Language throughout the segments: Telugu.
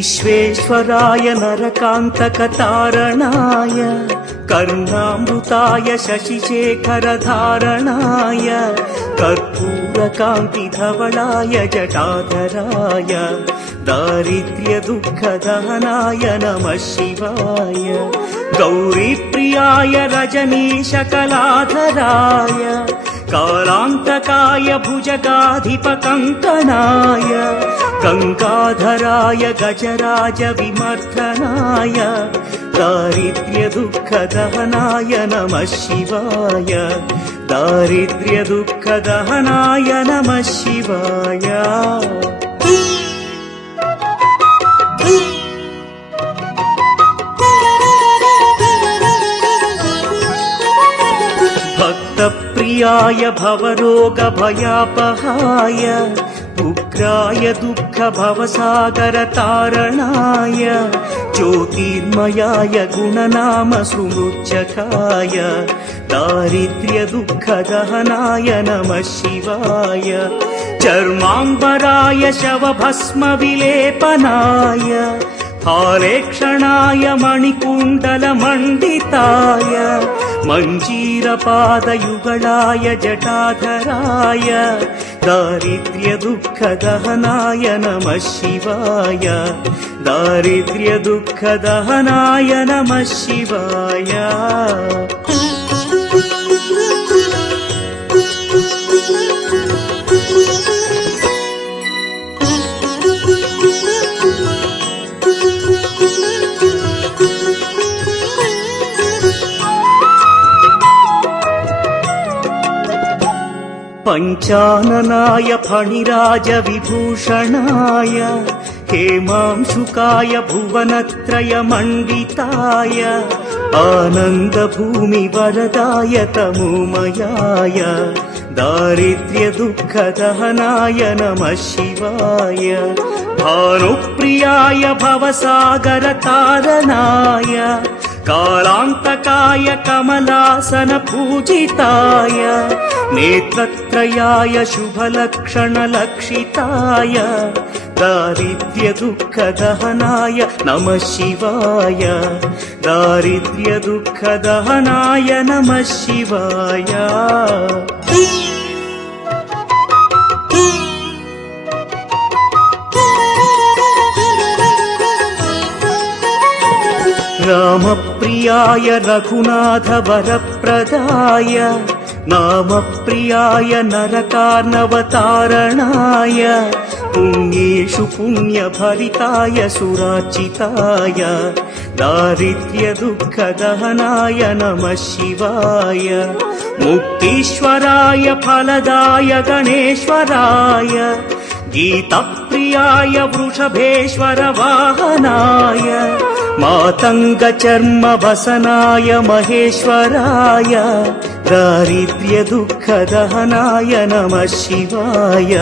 विश्वेश्वराय नरकान्तकतारणाय कर्णामृताय शशिशेखरधारणाय कर्पूरकान्तिधवलाय जटाधराय दारिद्र्यदुःखदहनाय नमः शिवाय गौरीप्रियाय रजनीशकलाधराय कालान्तकाय भुजगाधिपकङ्कणाय गङ्गाधराय गजराज विमर्दनाय दारिद्र्यदुःखदहनाय नमः शिवाय दारिद्र्यदुःखदहनाय नमः शिवाय भक्तप्रियाय भवरोगभयापहाय उग्राय दुःखभवसागरतारणाय ज्योतिर्मयाय गुणनामसुमुच्चकाय दारिद्र्यदुःखदहनाय नमः शिवाय चर्माम्बराय शवभस्मविलेपनाय हालेक्षणाय मणिकुण्डलमण्डिताय मञ्जीरपादयुगलाय जटाधराय दारिद्र्यदुःखदहनाय नमः शिवाय दारिद्र्यदुःखदहनाय नमः शिवाय पञ्चाननाय फणिराजविभूषणाय हेमांशुकाय भुवनत्रयमण्डिताय आनन्दभूमिवरदाय तमोमयाय दारिद्र्यदुःखदहनाय नमः शिवाय भानुप्रियाय भवसागरतारणाय कालान्तकाय कमलासनपूजिताय नेत्रत्रयाय शुभलक्षणलक्षिताय दारिद्र्यदुःखदहनाय नमः शिवाय दारिद्र्यदुःखदहनाय नमः शिवाय रामप्रियाय रघुनाथवरप्रदाय नामप्रियाय नरकार्णवतारणाय पुण्येषु पुण्यभरिताय सुरार्चिताय दारिद्र्यदुःखदहनाय नमः शिवाय मुक्तीश्वराय फलदाय गणेश्वराय गीतप्रियाय वृषभेश्वर वाहनाय मातङ्गचर्मवसनाय महेश्वराय दारिद्र्यदुःखदहनाय नमः शिवाय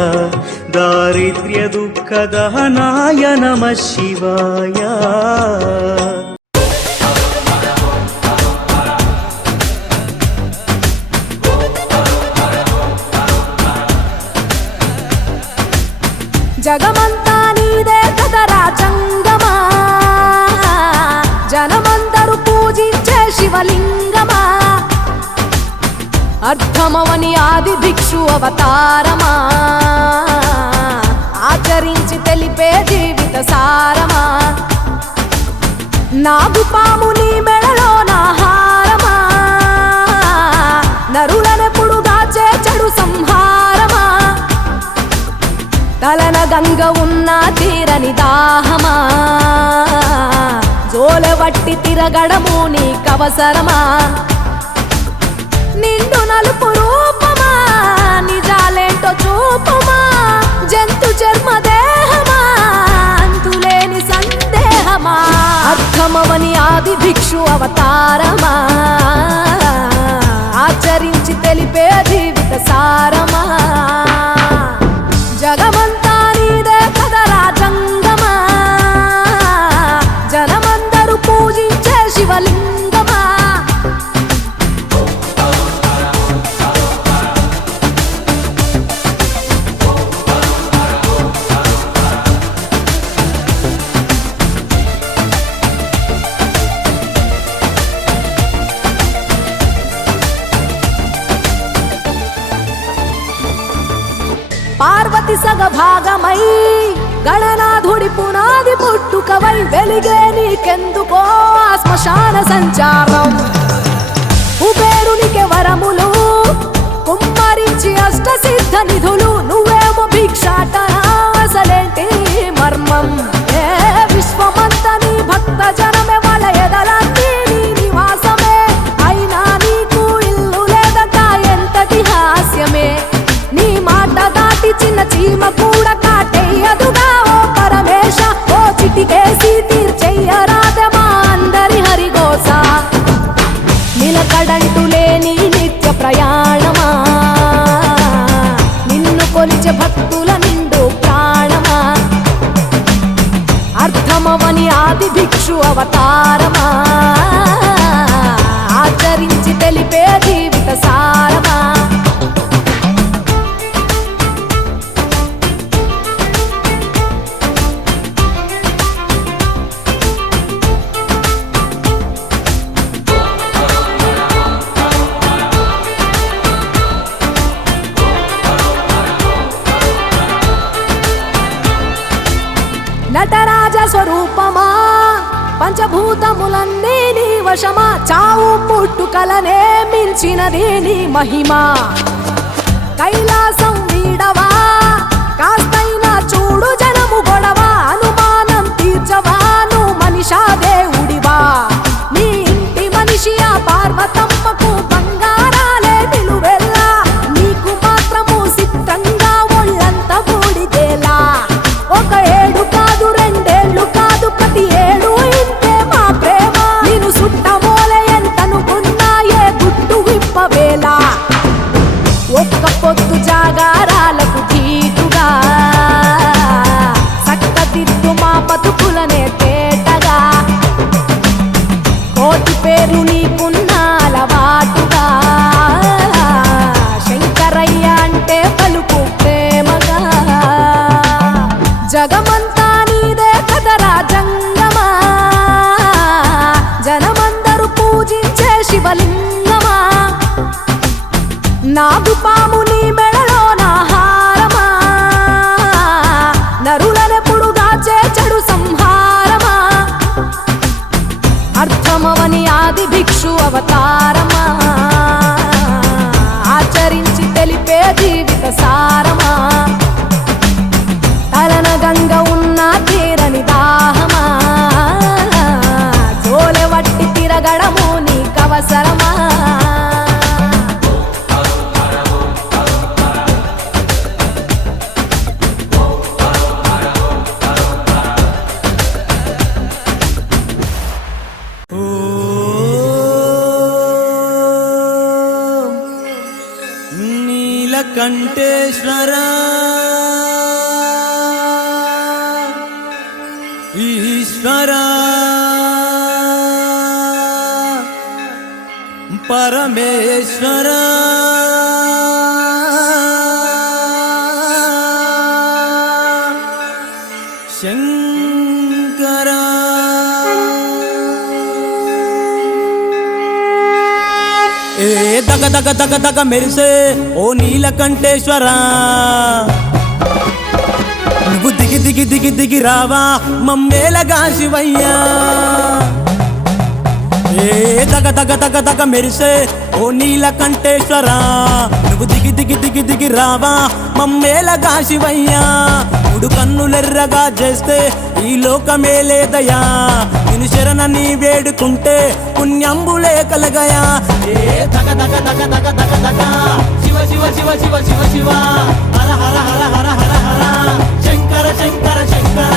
दारिद्र्यदुःखदहनाय नमः शिवाय జగమంతా నీదే కదరా జంగమా జనమందరూ పూజించే శివలింగమా అర్థమవని ఆది భిక్షు అవతారమా ఆచరించి తెలిపే జీవిత సారమా నాగుపాము నీ మెడలో నా హారమా నరులనెప్పుడు గాచే చెడు సంహారమా తలన గంగ ఉన్న తీరని దాహమా జోలవట్టి తిరగడము నీకవసరమా నిండు నలుపు రూపమా నిజాలేంటో చూపమా జంతు చర్మ దేహమా అంతులేని సందేహమా అర్థమవని ఆది భిక్షు అవతారమా ఆచరించి తెలిపే జీవిత సారమా జగమంతా నీదే కదరా జంగమా జనమందరూ పూజించే శివలింగమా సగభాగమై గణనాథుడి పునాది పుట్టుకవై వెలిగే నీకెందుకో ఆ శ్మశాన సంచారం. కుబేరునికి వరములు కుమ్మరించి అష్ట సిద్ధ నిధులు, నువ్వేమో భిక్షాటన అసలేంటి మర్మం. ఏ విశ్వమంత నీ భక్త జనమే వాళ్ళ ఎదలన్నీ నీ నివాసమే, అయినా నీకు ఇల్లు లేదట ఎంతటి హాస్యమే. నీ మాట దాటి చిన్న చీమ కూడా కాటేయదుగా ఓ పరమేశ, ఓ చిటికేసి తీర్చెయ్యరాదమా అందరి హరిగోస. నిలకడంటూ లేని నిత్య ప్రయాణమా, నిన్ను కొలిచే భక్తుల నిండు ప్రాణమా, అర్థమవని ఆది భిక్షు అవతారమా, ఆచరించి తెలిపే జీవిత సారమా. నటరాజ స్వరూపమా, పంచభూతములన్నీ నీ వశమా, చావు పుట్టుకలనే మించినది నీ మహిమా. కైలాసం వీడవా, కాస్తైనా చూడు జనము గొడవ, అనుమానం తీర్చవా నువ్వు మనిషా దేవుడివా. నీ ఇంటి మనిషి ఆ పార్వతమ్మకు బంగారాలే నిలువెల్లా, నీకు మాత్రము సిద్ధంగా ఒళ్ళంత బూడిదేలా. ఒక ఏడు కాదు రెండేళ్లు కాదు ప్రతి ఏడు ఇంతే మా ప్రేమ, నేను సుట్టమోలే ఎంతనుకున్నా ఏ గుట్టు విప్పవేలా. ఒక్క పొద్దు జాగారాలకు ధీటుగా చక్కదిద్దు మా బతుకులనే తేటగా, కోటి పేర్లు నీకున్న అలవాటుగా, శంకరయ్య అంటే పలుకు ప్రేమగా. జగమంతా నీదే కదరా జంగమా, జనమందరూ పూజించే శివలింగమా, నాగుపాము నీ మెడలో నా హారమా, నరులనెప్పుడు దాచే చెడు సంహారమా, అర్థమవని ఆది భిక్షు అవతారమా, ఆచరించి తెలిపే జీవిత సారమా. తలన గంగ ఉన్న తీరని దాహమా, జోలె వట్టి తిరగడము నీకవసరమా. నీలకంఠేశ్వర ఈశ్వర పరమేశ్వర శంకర. ఏ దగ దగ దగ దగ మెరిసే ఓ నీలకంఠేశ్వర, నువ్వు దిగి దిగి దిగి దిగి రావా మమ్మేలగా శివయ్యా. ఏ దగ దగ దగ దగ మెరిసే ఓ నీలకంఠేశ్వర, నువ్వు దిగి దిగి దిగి దిగి రావా మమ్మేలగా శివయ్యా. మూడు కన్నులెర్రగా చేస్తే ఈ లోకమే లేదయా, నిన్ను శరణని వేడుకుంటే పుణ్యంబులే కలగయా. ఏ దగ దగ దగ దగ దగ దగ శివ శివ శివ శివ శివ శివ, హర హర హర హర హర హర, శంకర శంకర శంకర.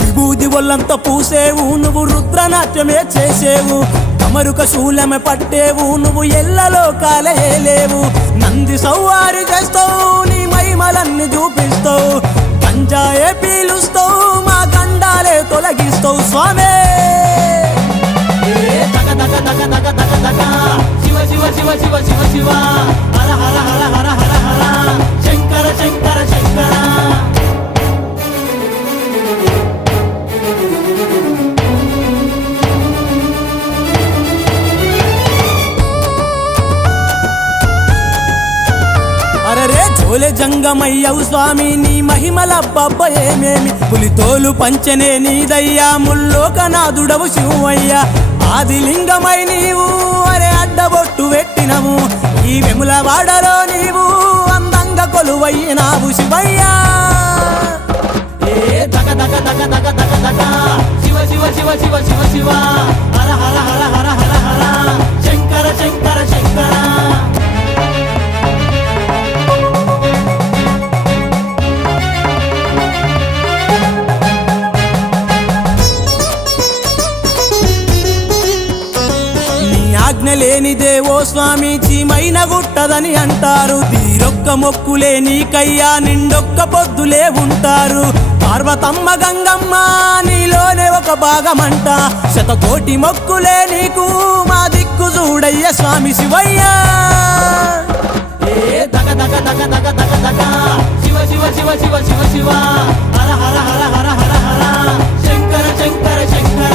విభూది ఒళ్ళంతా పూసేవు, నువ్వు రుద్రనాట్యమే చేసేవు, కమరుక శూలమే పట్టేవు, నువ్వు ఎల్లలోకాలే ఏలేవు. నంది సౌవారి చేస్తావు, నీ మహిమలన్నీ చూపిస్తావు, గంజాయే పీలుస్తావు, మా గండాలే తొలగిస్తావు స్వామే. దగ దగ దగ దగ దగ దగ శివ శివ శివ శివ శివ శివ, హర హర హర హర హర హర, శంకర శంకర శంకర. ఓలే జంగమయ్యవు స్వామి నీ మహిమలబ్బబ్బ ఏమేమి పులితోలు పంచనే నీదయ్యా ముల్లోకనాథుడవు శివయ్యా ఆదిలింగమై నీవు అరే అడ్డబొట్టు పెట్టినవు ఈ వెములవాడలో నీవు అందంగా కొలువయ్యినావు శివయ్యా ఏ దగ దగ దగ దగ దగ దగ శివ శివ శివ శివ శివ శివ హర హర హర హర హర హర శంకర శంకర శంకర ఆజ్ఞ లేనిదే ఓ స్వామి చీమైన గుట్టదని అంటారు తీరొక్క మొక్కులే నీకయ్యా నిండొక్క పొద్దులే ఉంటారు పార్వతమ్మ గంగమ్మ నీలోనే ఒక భాగమంట శతకోటి మొక్కులే నీకు మా దిక్కు చూడయ్య స్వామి శివయ్యా ఏ దగ దగ దగ దగ దగ దగ శివ శివ శివ శివ శివ శివ హర హర హర హర హర హర శంకర శంకర శంకర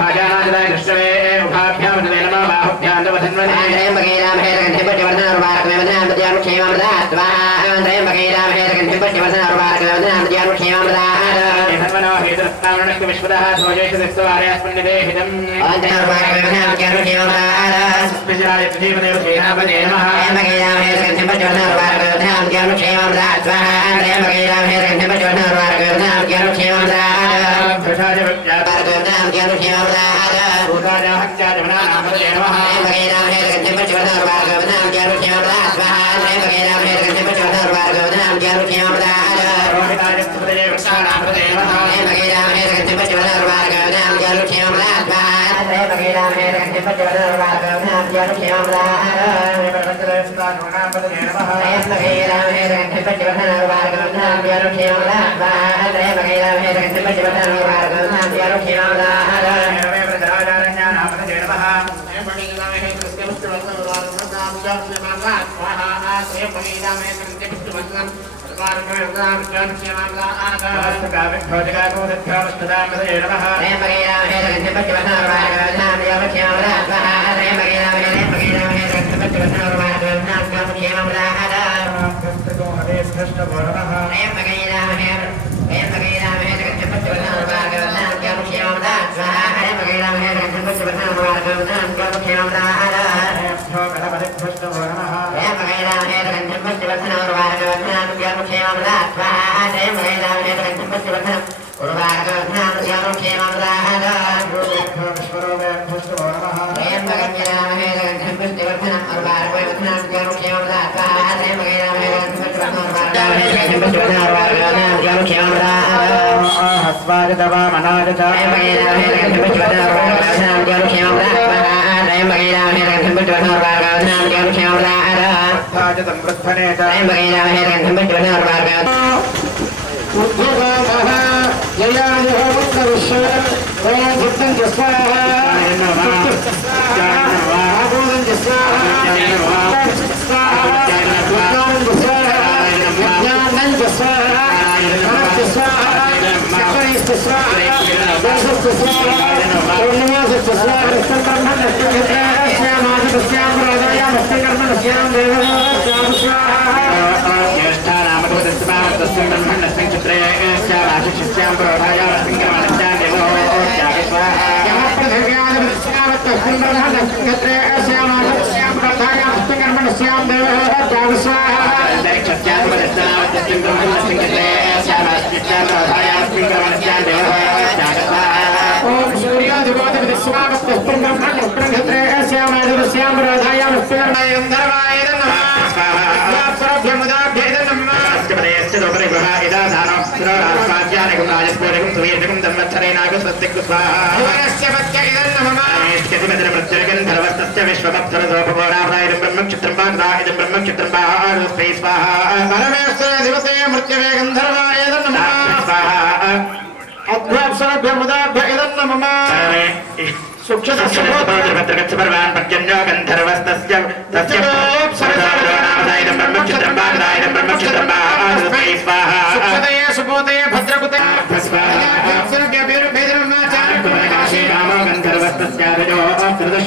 భాజానాజనాయ కృష్ణవే ఉభాభ్యాం నమో బాహుభ్యాం నమధన్వనే త్రయంబకేనాం హేతకంఠిపట్టివర్ధన ఉర్వారకమేవదనాం దద్యాం క్షేమమృతా స్వాహా త్రయంబకేనాం హేతకంఠిపట్టివర్ధన ఉర్వారకమేవదనాం దద్యాం క్షేమమృతా ధన్వనో హేతురత్నావృణక్తు విశ్వదః సోజేషు దిక్స్వార్యాస్మన్నిదేహితం ఉర్వారకమేవదనాం దద్యాం క్షేమమృతా స్పెషలాయ త్రిదేవదేవ శ్రీనాపదే నమః త్రయంబకేనాం హేతకంఠిపట్టివర్ధన ఉర్వారకమేవదనాం దద్యాం క్షేమమృతా స్వాహా త్రయంబకేనాం హేతకంఠిపట్టివర్ధన ఉర్వారకమేవదనాం దద్యాం క్షేమమృతా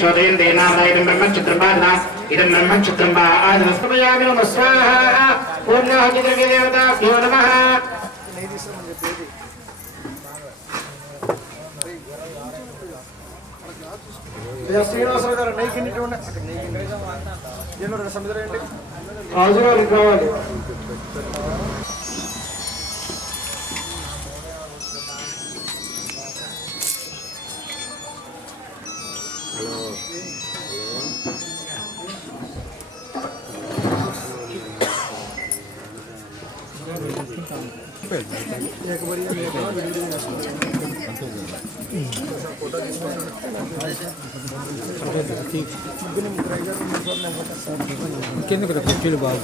शोधयन्ते नामदायितं ब्रह्मचित्रम्बाधना इदं ब्रह्मचित्रम्बा आदनस्तमयामि नमः स्वाहा पूर्णः चित्रदेवताभ्यो नमः శ్రీనివాసరావు గారు నెయ్యి కింద సముద్రం ఏంటి రాజుగారికి కావాలి. కిందకు కుర్చీలు బాగు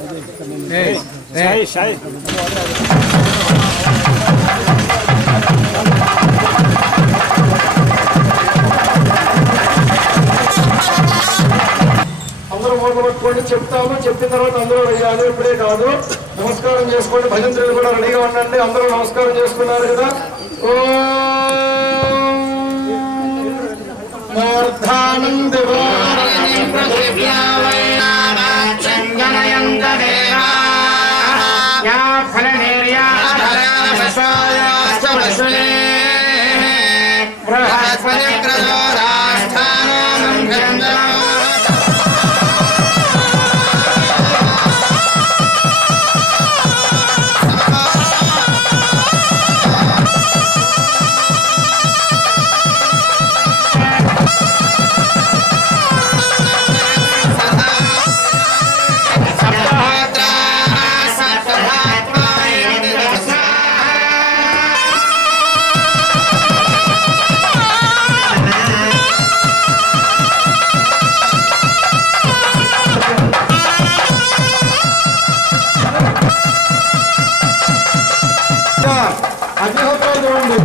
అందరూ మోక పట్టుకోండి, చెప్తాము. చెప్పిన తర్వాత అందరూ వేయాలి. ఇప్పుడే కాదు, నమస్కారం చేసుకోండి. భజంత్రులు కూడా రెడీగా ఉండండి. అందరూ నమస్కారం చేసుకున్నారు కదా. అగ్నిహోత్రాలు చూడండి.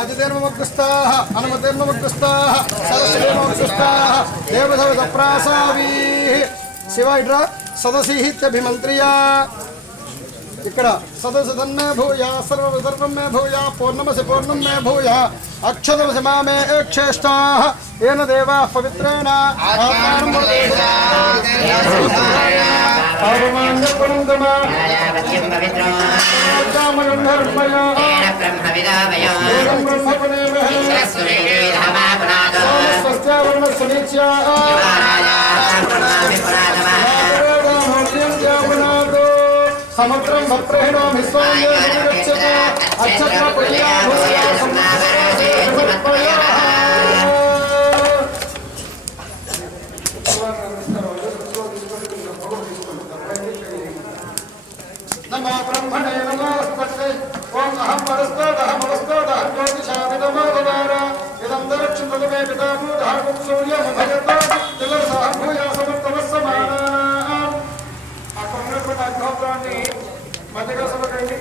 అజితేర్మగ్రస్తాః అనుమతేర్మగ్రస్తాః సరస్వతేర్మగ్రస్తాః దేవసవప్రాసావీః శివ ఇట్రా సదసిహిత్యభిమంత్రియా. ఇక్కడ సదసు తన్మే భూయా సర్వం మే భూయా పూర్ణమసి పూర్ణం మే భూయా అక్షతమసి మామే క్షేష్టాః ఏన దేవాః పవిత్రేణ సముద్రం భప్రహిణో నమో బ్రహ్మణే నమోస్తస్మై ఓం అహం వరస్తోదహమవస్తోదహ జ్యోతిషామి నమో వదార ఇదం దరక్షుమే పితామో ధార్మం సూర్యం భజత తిలసహ భూయా సమర్థవస్సమానా. అక్కడ ఉన్నటువంటి అగ్నిహోత్రాన్ని మధ్యగా సమకండి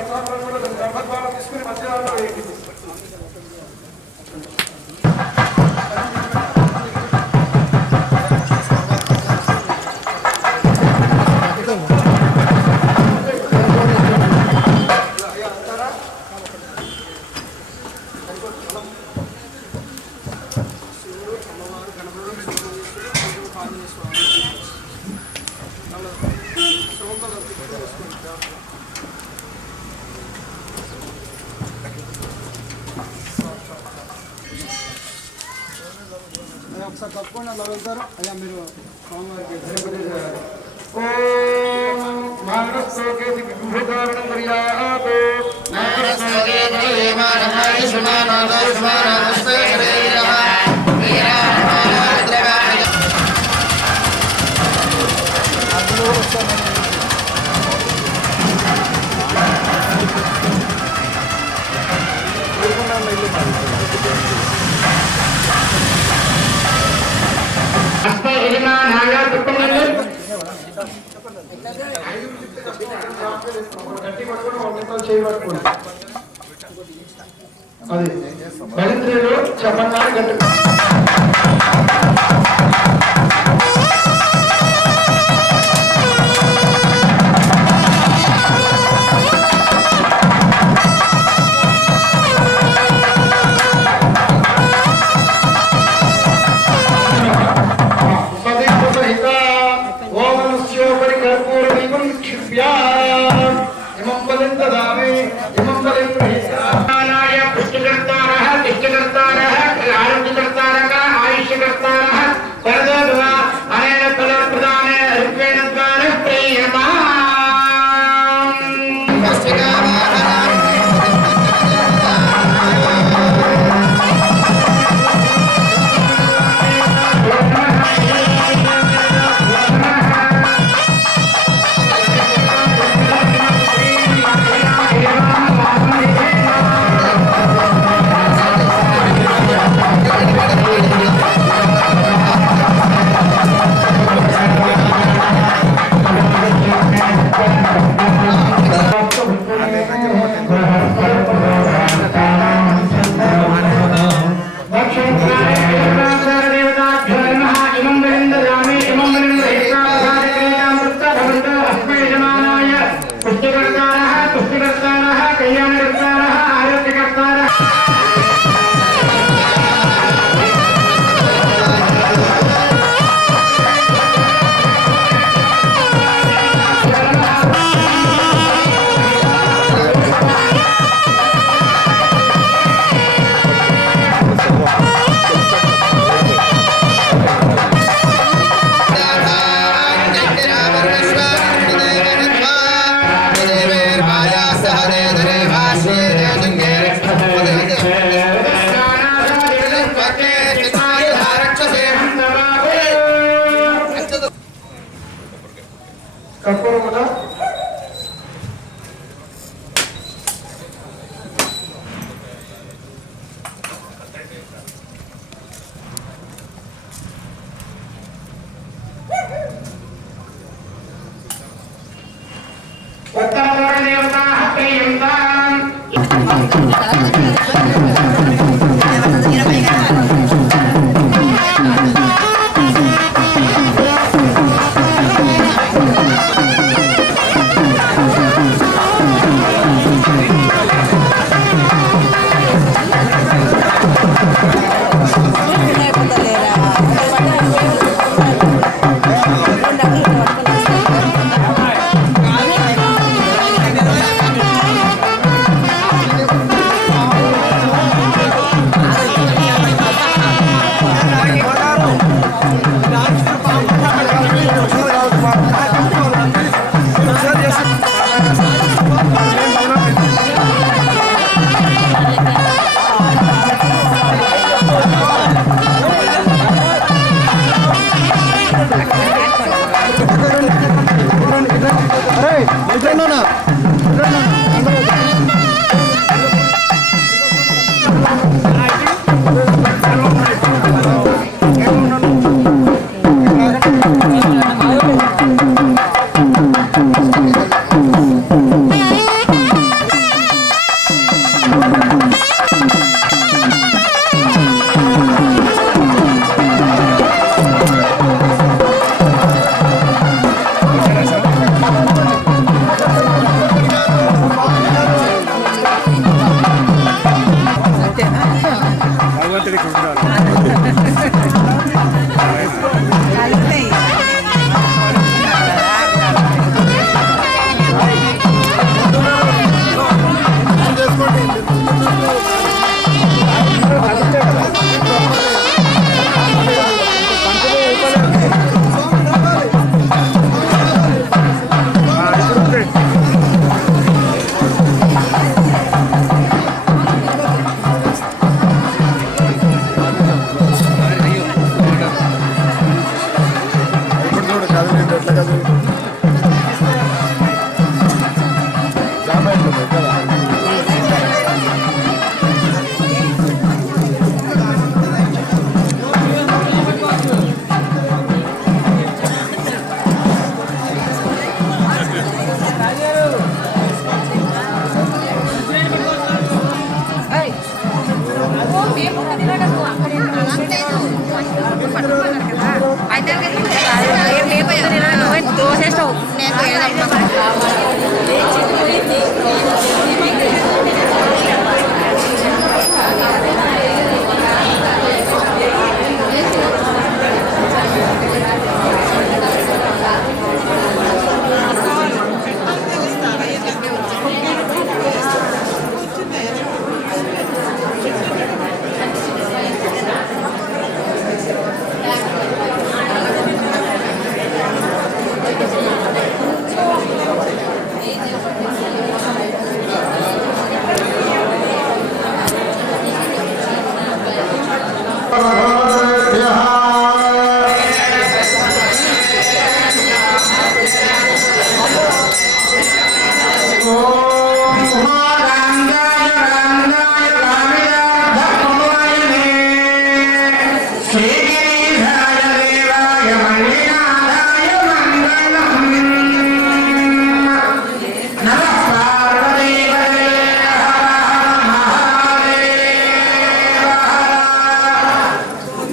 అగ్నిహోత్రాన్ని గర్భద్వారం తీసుకుని మధ్యలో వేయండి. ఒకసారి తప్పకుండా అలా వెళ్తారు. అయ్యా మీరు స్వామివారికి చేయబట్టుకోండి. అది దళితులు చెప్పండి గట్టిగా.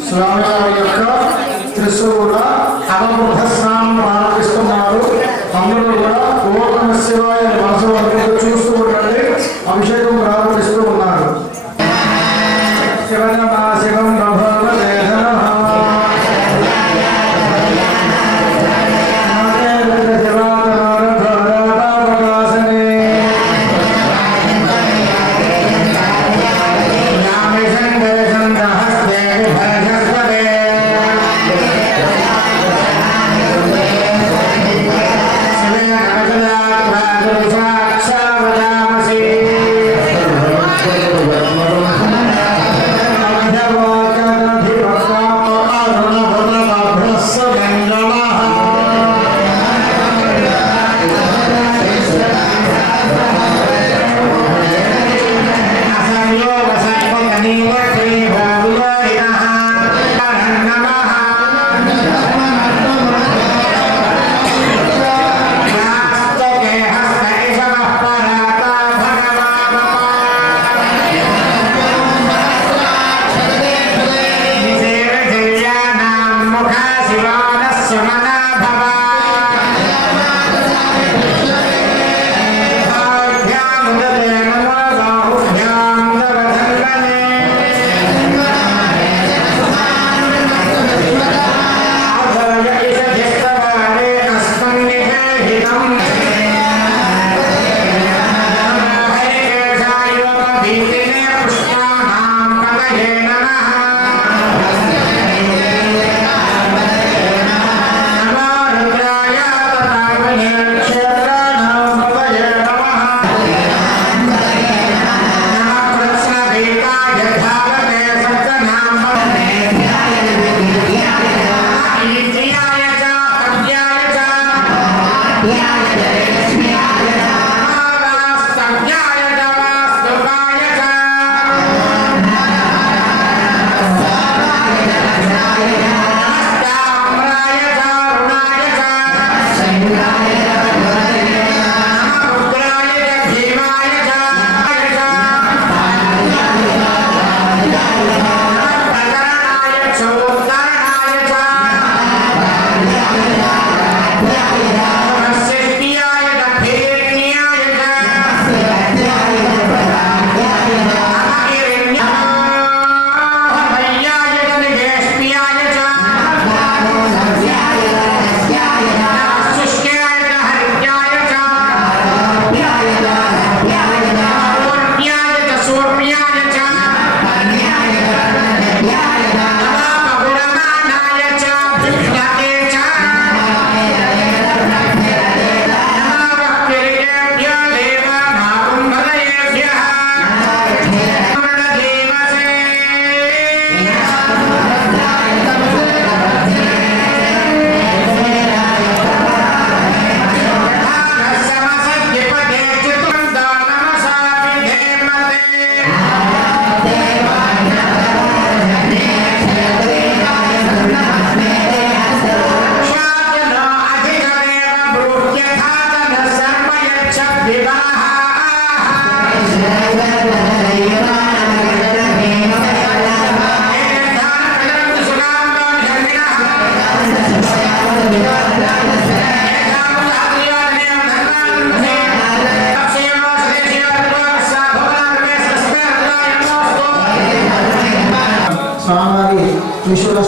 స్వామివారి యొక్క త్రిశూల అవబుద్ధ స్నానం ప్రారంభిస్తున్నారు. అందరూ కూడా ఓం నమః శివాయ మనసు వరకు చూస్తూ ఉండండి. అభిషేకం ప్రారంభిస్తూ ఉన్నారు. శివం ప్రభావ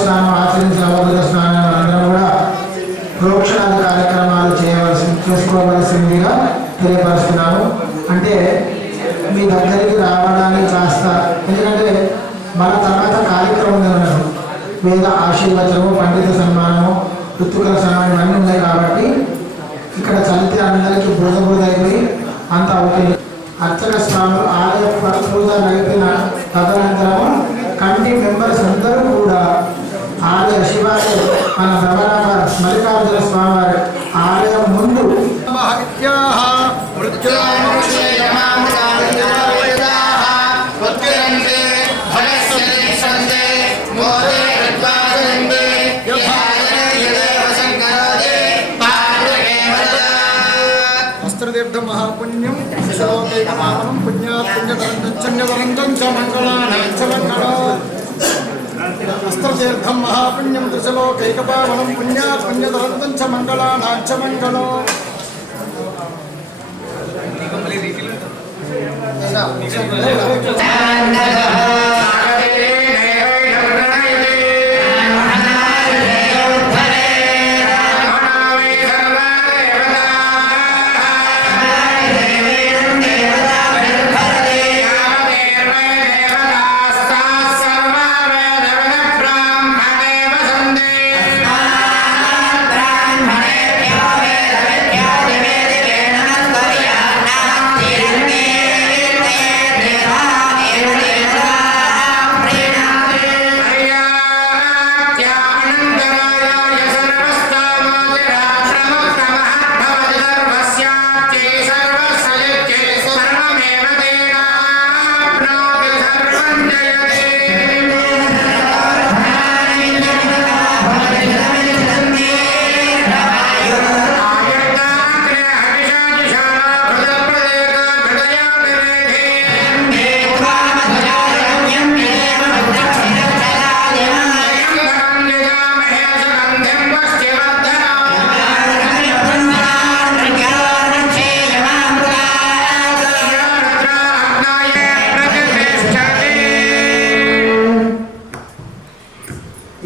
స్నానం ఆచరించిన అమృత స్నానం అందరం కూడా ప్రోక్షణాది కార్యక్రమాలు చేసుకోవలసిందిగా తెలియపరుస్తున్నాము. అంటే మీ దగ్గరికి రావడానికి కాస్త, ఎందుకంటే మన తర్వాత కార్యక్రమం ఉన్నారు, వేద ఆశీర్వచనము, పండిత సన్మానము, ఋతుకుల సన్మానం ఇవన్నీ ఉన్నాయి కాబట్టి ఇక్కడ చలితే అందరికీ బోధ అయిపోయి అంత అవుతుంది. అర్చక స్వాములు ఆలయ పూజ నడిపిన తదనంతరం కమిటీ మెంబర్స్ అందరూ కూడా ఆలయ శివాలయం మన భ్రమరామ మల్లికార్జున స్వామి వారి ఆలయం ముందు వస్త్రతీర్థ మహాపుణ్యం శిశలోకైకమానం పుణ్యాత్ పుణ్యతరంగం చ మంగళానాం చ మంగళం. వస్త్రతీర్థం మహాపుణ్యం త్రిశలోకైకపావనం పుణ్యాత్ పుణ్యతరంగం చ మంగళానాం చ మంగళం.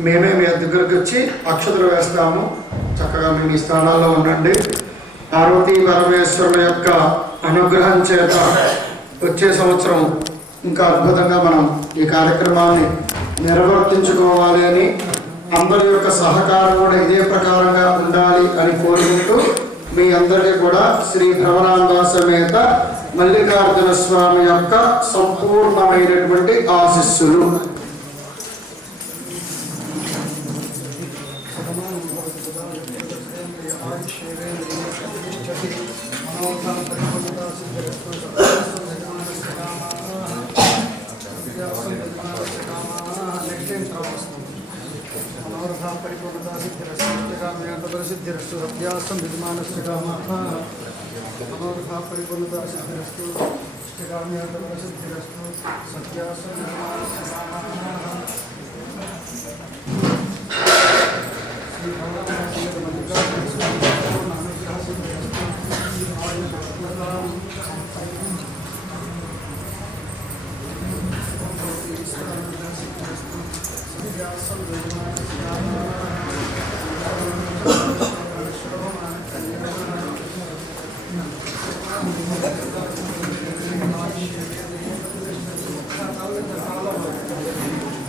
మేమే మీ దగ్గరికి వచ్చి అక్షతలు వేస్తాము. చక్కగా మీ స్థానాల్లో ఉండండి. పార్వతీ పరమేశ్వరుల యొక్క అనుగ్రహం చేత వచ్చే సంవత్సరం ఇంకా అద్భుతంగా మనం ఈ కార్యక్రమాన్ని నిర్వర్తించుకోవాలి అని, అందరి యొక్క సహకారం కూడా ఇదే ప్రకారంగా ఉండాలి అని కోరుకుంటూ మీ అందరికీ కూడా శ్రీ భ్రమరాంబ సమేత మల్లికార్జున స్వామి యొక్క సంపూర్ణమైనటువంటి ఆశీస్సులు. సిద్ధిరస్తు అభ్యాసం విద్యమానస్య కామః మనోరథ పరిపూర్ణత సిద్ధిరస్తు సిద్ధిరస్తు సత్యాసం విద్యమానస్య కామః. శ్రీ భగవాన్ మల్లికార్జున స్వామి పూర్ణ అనుగ్రహ సిద్ధిరస్తు. సత్యాసం విద్యమానస్య కామః.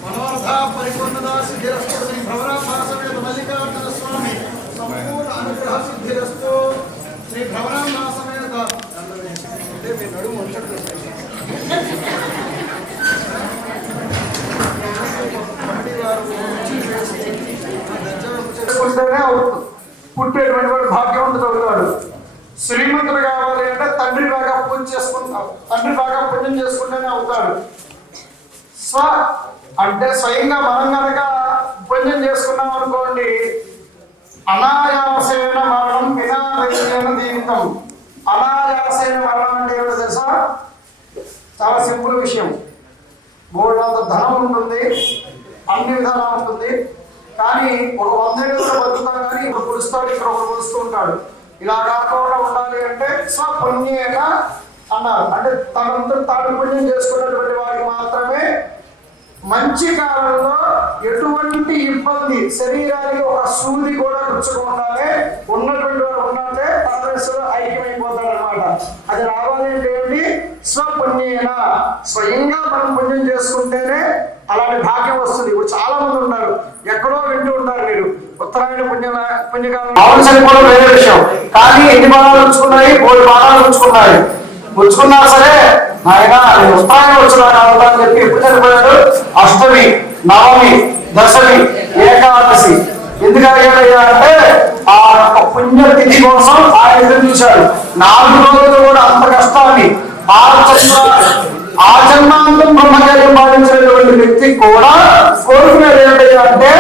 మనోరథ పరిపూర్ణత సిద్ధిరస్తు. శ్రీ భ్రమరాంబ సమేత మల్లికార్జున స్వామి సంపూర్ణ అనుగ్రహ సిద్ధిరస్తు. శ్రీ భ్రమరాంబ సమేత అంటే మీ నడుము వంచట్లేదు. పుట్టేటువంటి వాడు భాగ్యవంతుడు అవుతాడు. శ్రీమంతుడు కావాలి అంటే తండ్రి బాగా పూజ చేసుకుంటాడు, తండ్రి బాగా పుణ్యం చేసుకుంటేనే అవుతాడు. అంటే స్వయంగా మనం కనుక పుణ్యం చేసుకున్నాం అనుకోండి, అనాయాసేన మరణం వినాదైన దీనితం. అనాయాసేన మరణం అంటే ఏమిటో తెలుసా? చాలా సింపుల్ విషయం. బోర్డంత ధనం ఉంటుంది, అన్ని విధాలు ఉంటుంది, కానీ ఒక 100 ఏళ్ళు బతుకుతాం, కానీ ఇప్పుడు పులుస్తాడు, ఇక్కడ ఒకరు పులుస్తూ ఉంటాడు. ఇలా కాకుండా ఉండాలి అంటే స్వపుణ్యేన అన్నారు. అంటే తనంతా తాను పుణ్యం చేసుకున్నటువంటి వారికి మాత్రమే మంచి కాలంలో ఎటువంటి ఇబ్బంది శరీరానికి ఒక సూది కూడా రుచుకుండానే ఉన్నటువంటి వారు ఉన్నట్లే పరమేశ్వరుడు ఐక్యమైపోతాడు అనమాట. అది రావాలి అంటే ఏమిటి? స్వపుణ్యేన, స్వయంగా మనం పుణ్యం చేసుకుంటేనే అలాంటి భాగ్యం వస్తుంది. ఇప్పుడు చాలా మంది ఉన్నారు, ఎక్కడో వింటూ ఉంటారు మీరు ఉత్తరాయణ పుణ్యకాలం చనిపోవడం వేరే విషయం, కానీ ఎన్ని బాణాలు ఉంచుకున్నాయి? 3 బాణాలు ఉంచుకున్నాయి. ఉంచుకున్నా సరే ఆయన ఉత్తరాయణ వచ్చిన అని చెప్పి ఎప్పుడు చనిపోయాడు? అష్టమి, నవమి, దశమి, ఏకాదశి. ఎందుకు అడిగాడయ్యా అంటే ఆ పుణ్య తిథి కోసం ఆయన ఎదురు చూశాడు. 4 రోజులు కూడా అంత కష్టాన్ని ఆ జన్మాంతం బ్రహ్మచర్యం పాటించినటువంటి వ్యక్తి కూడా కోరుకునేది ఏంటయ్యా అంటే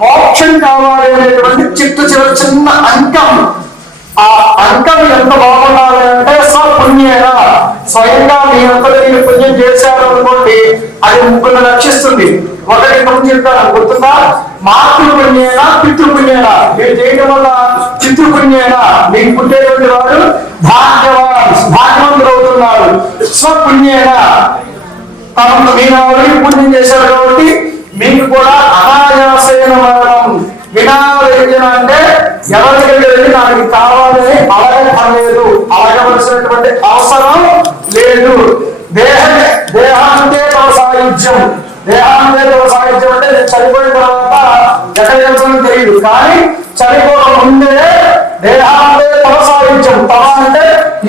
మోక్షం కావాలి అనేటువంటి చిన్న అంకం. ఆ అంకం ఎంత బాగుండాలి అంటే స్వపుణ్యేన, స్వయంగా మీ అంతలో మీరు పుణ్యం చేశారు అనుకోండి, అది 3 రక్షిస్తుంది. ఒకటి పుణ్యం చెప్తాను గుర్తుందా? మాతృపుణ్యేన, పితృపుణ్యేన. మీరు చేయడం వల్ల పితృపుణ్యేన మీకు పుట్టేటువంటి వాడు భాగ్యవంతులు అవుతున్నారు. స్వపుణ్యేన తమకు మీరు పుణ్యం చేశారు కాబట్టి మీకు కూడా అనాయాసైన మరణం. వినాయన అంటే ఎవరి దగ్గరికి వెళ్ళి నాకు కావాలని అడగలేదు, అడగవలసినటువంటి అవసరం లేదు. దేహాంతే తవ సాయుధ్యం. దేహాంతే తవ సాయుధ్యం అంటే నేను చనిపోయిన తర్వాత ఎక్కడికి వెళ్తానో తెలియదు, కానీ చనిపోక ముందే దేహాంతే తవ సాయుధ్యం. తవ అంటే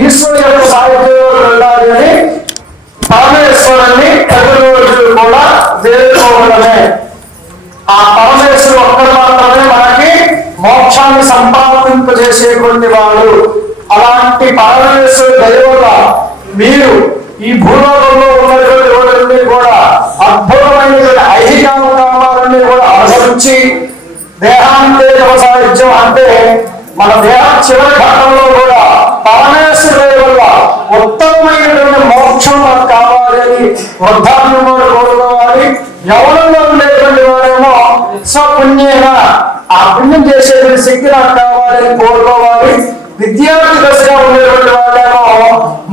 ఈశ్వరుడు యొక్క సాయుధ్యంలో వెళ్ళాలి అని పరమేశ్వరుని ప్రతిరోజు కూడా వేడుకోవడమే. ఆ పరమేశ్వరుడు ఒక్కడు మాత్రమే మనకి మోక్షాన్ని సంపాదింపజేసేటువంటి వాడు. అలాంటి పరమేశ్వరుడు దయ వల్ల మీరు ఈ భూలోకంలో ఉన్నటువంటి రోజులన్నీ కూడా అద్భుతమైనటువంటి ఐహిక కామాలన్నీ కూడా అనుసరించి దేహాంతే సాహిత్యం అంటే మన దేహ చివరి ఘట్టంలో కూడా పరమేశ్వరుడు వల్ల ఉత్తమమైనటువంటి మోక్షం మనకు కావాలి అని వృద్ధాప్యంలో కోరుకోవాలి. యవనంలో ఉండేటువంటి వారేమో స్వపుణ్యేన, ఆ పుణ్యం చేసేటువంటి శక్తి నాకు కావాలని కోరుకోవాలి. విద్యార్థి దశగా ఉండేటువంటి వాళ్ళేమో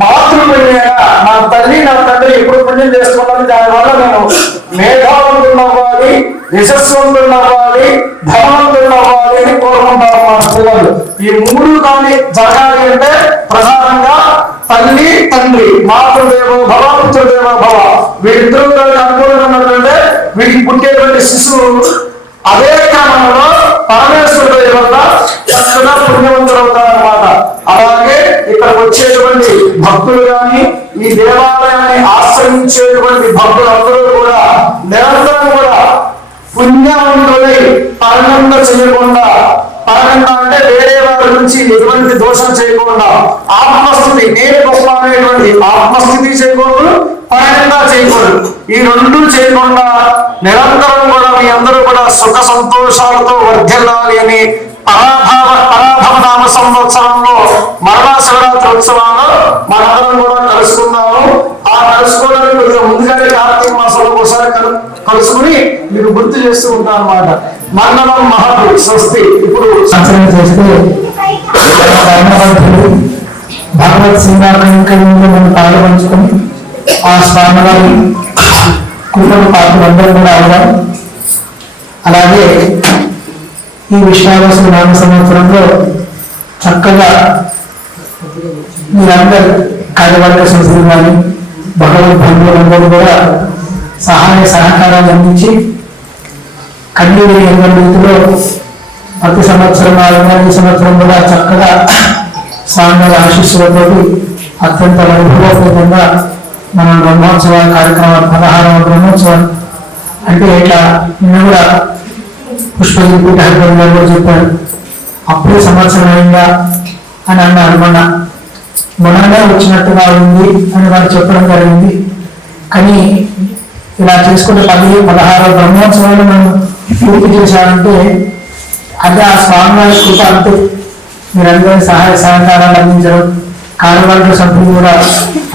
మాతృపుణ్యేన, నా తల్లి నా తండ్రి ఎప్పుడు పుణ్యం చేస్తున్నాను, దానివల్ల నేను మేధావంతులు అవ్వాలి, యశస్వంతులు అవ్వాలి, ధనవంతులు అవ్వాలి అని కోరుకుంటారు మన పిల్లలు. ఈ 3 కానీ జరగాలి అంటే ప్రధానంగా తల్లి తండ్రి, మాతృదేవో భవ పితృదేవో భవ, వీళ్ళిద్దరూ అనుకూలంగా ఉన్నట్లయితే వీటికి పుట్టేటువంటి శిశువు అదే క్రమంలో పరమేశ్వరుడు వల్ల చక్కగా పుణ్యవంతులు అవుతారన్నమాట. అలాగే ఇక్కడ వచ్చేటువంటి భక్తులు కానీ ఈ దేవాలయాన్ని ఆశ్రయించేటువంటి భక్తులందరూ కూడా నిరంతరం కూడా పుణ్యవంతులై పరగండ చేయకుండా, పరగండ అంటే వేరే వారి నుంచి ఎటువంటి దోషం చేయకుండా ఆత్మస్థితి, నేను గొప్ప అనేటువంటి ఆత్మస్థితి చేయకూడదు, పరగండ చేయకూడదు. ఈ 2 చేయకుండా నిరంతరం కూడా మీ అందరూ కూడా సుఖ సంతోషాలతో వర్ధిల్లాలి అని పరాభవ నామ సంవత్సరంలో మరణ శివరాత్రి ఉత్సవాల్లో మనందరం కూడా కలుసుకున్నాము. ఆ కలుసుకోవడానికి కొద్దిగా ముందుగానే కార్తీక మాసంలో ఒకసారి కలుసుకుని మీకు గుర్తు చేస్తూ ఉంటాం అన్నమాట. మండలం మహత్తు స్వస్తి. ఇప్పుడు ఆచరణ చేస్తే భగవత్ సింగాకంలో మనం పాలు పంచుకొని ఆ స్వామివారి కుటుంబ పాత్రలందరూ కూడా అవడం. అలాగే ఈ విశ్వావసు నామ సంవత్సరంలో చక్కగా మీరందరూ కార్యవర్గ సంస్థలు కానీ భగవద్ బంధువులందరూ కూడా సహాయ సహకారాలు అందించి కన్నీరు రీతిలో ప్రతి సంవత్సరం ఈ సంవత్సరం కూడా చక్కగా స్వామి ఆశీస్సులతో అత్యంత వైభవపూర్వకంగా మన బ్రహ్మోత్సవ కార్యక్రమాలు 16వ బ్రహ్మోత్సవం అంటే ఇట్లా నిన్న కూడా పుష్పగిరి హరిపల్లి గారు కూడా చెప్పారు, అప్పుడే సంవత్సరం అయిందా అని అన్నారు. మొన్నగా వచ్చినట్టుగా ఉంది అని వారు చెప్పడం జరిగింది. కానీ ఇలా చేసుకునే 16వ బ్రహ్మోత్సవాలు మనం పూర్తి చేశారంటే అదే ఆ స్వామివారి కృప. అంతే మీరందరూ సహాయ సహకారాలు అందించడం, కార్యవర్గ సభ్యులు కూడా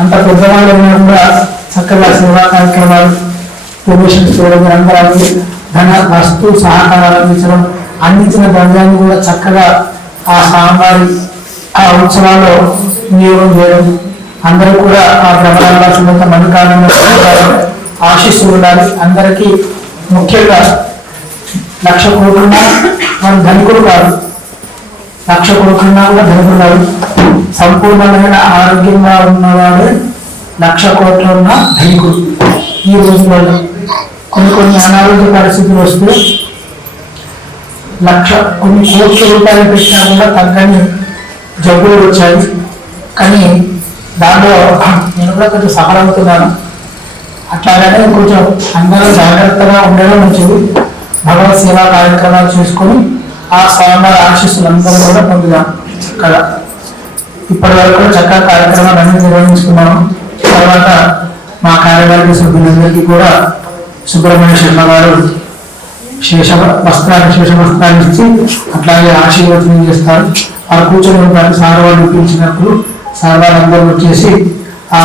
అంత పెద్దవాళ్ళైనా కూడా చక్కగా సేవా కార్యక్రమాలు డొనేషన్స్ చేయడం, మీరందరూ ధన వస్తు సహకారాలు అందించిన ద్రవ్యాన్ని కూడా చక్కగా ఆ స్వామివారి ఆ ఉత్సవాల్లో వినియోగం చేయడం, అందరూ కూడా ఆ భ్రమరాంబ సుమంత మల్లికార్జున ఆశీస్సులు ఉండాలి. అందరికీ ముఖ్యంగా 1,00,000 కోట్లున్నా మనం ధనికులు కాదు, 1,00,000 కోట్లున్నా కూడా ధనికులు కాదు. సంపూర్ణమైన ఆరోగ్యంగా ఉన్నవాడే 1,00,000 కోట్లు ఉన్న ధనికుడు. ఈ రోజులలో కొన్ని అనారోగ్య పరిస్థితులు వస్తే కొన్ని కోట్ల రూపాయలు పెట్టినా కూడా తగ్గని జబ్బులు వచ్చాయి. కానీ దాంట్లో నేను కూడా కొంచెం సఫలమవుతున్నాను. అట్లాగనే కొంచెం అందరూ జాగ్రత్తగా ఉండడం మంచిది. భగవత్ సేవా కార్యక్రమాలు చేసుకొని ఆ స్వామివారి ఆశీస్సులు అందరూ కూడా పొందుదాం. చక్కగా ఇప్పటి వరకు కూడా చక్కగా కార్యక్రమాలు అన్ని నిర్వహించుకున్నాము. తర్వాత మా కార్యవర్గ సభ్యులందరికీ కూడా సుబ్రహ్మణ్య శర్మ గారు శేష వస్త్రాన్ని ఇచ్చి అట్లాగే ఆశీర్వచనం చేస్తారు. వారు కూర్చొని ఉంటారు. సార్ వాళ్ళు పిలిచినప్పుడు సార్ వాళ్ళందరూ వచ్చేసి ఆ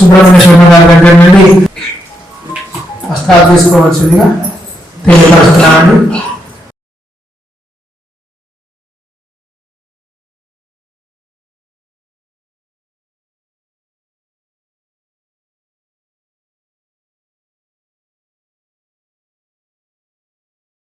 సుబ్రహ్మణ్య శర్మ గారి దగ్గర నుండి వస్త్రాలు తీసుకోవాల్సిందిగా తెలియపరుస్తున్నామండి.